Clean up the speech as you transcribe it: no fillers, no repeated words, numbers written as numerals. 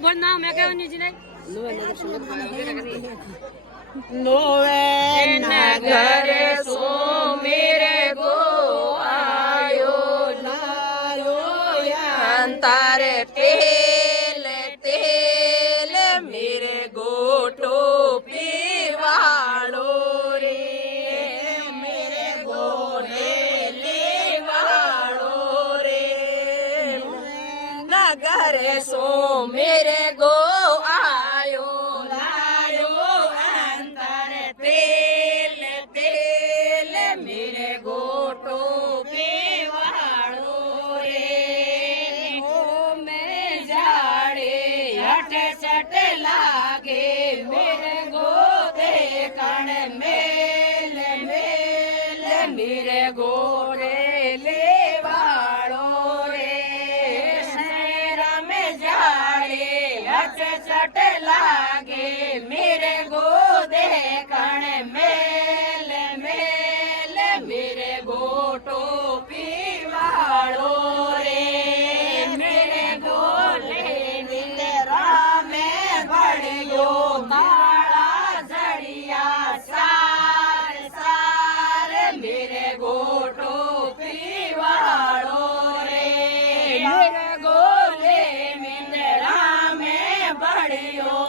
नाम है क्या जी नहीं नोवे नगर सो मेरे गो आयो लायो अंतारे तेल तेल मेरे गोटो पीवाड़ो रे मेरे गोले लेवाड़ो रे नगर सो मेरे गो आयो लायो अंतर तेल तेल मेरे गोटो पीवाड़ो रे ओ मैं जाड़े हट सट लागे मेरे गोदे कण मेल मेल मेरे गोरे लेवाड़ो रे शहरा में जाड़े हट सट लागे मेरे गोदे कण मेल मेल मेरे गोटो पीवाड़ो रे मेरे गोले नींदरा में बढ़ियो काला झड़िया सार सार मेरे गोटो पीवाड़ो रे मेरे गोले नींदरा में बढ़ियो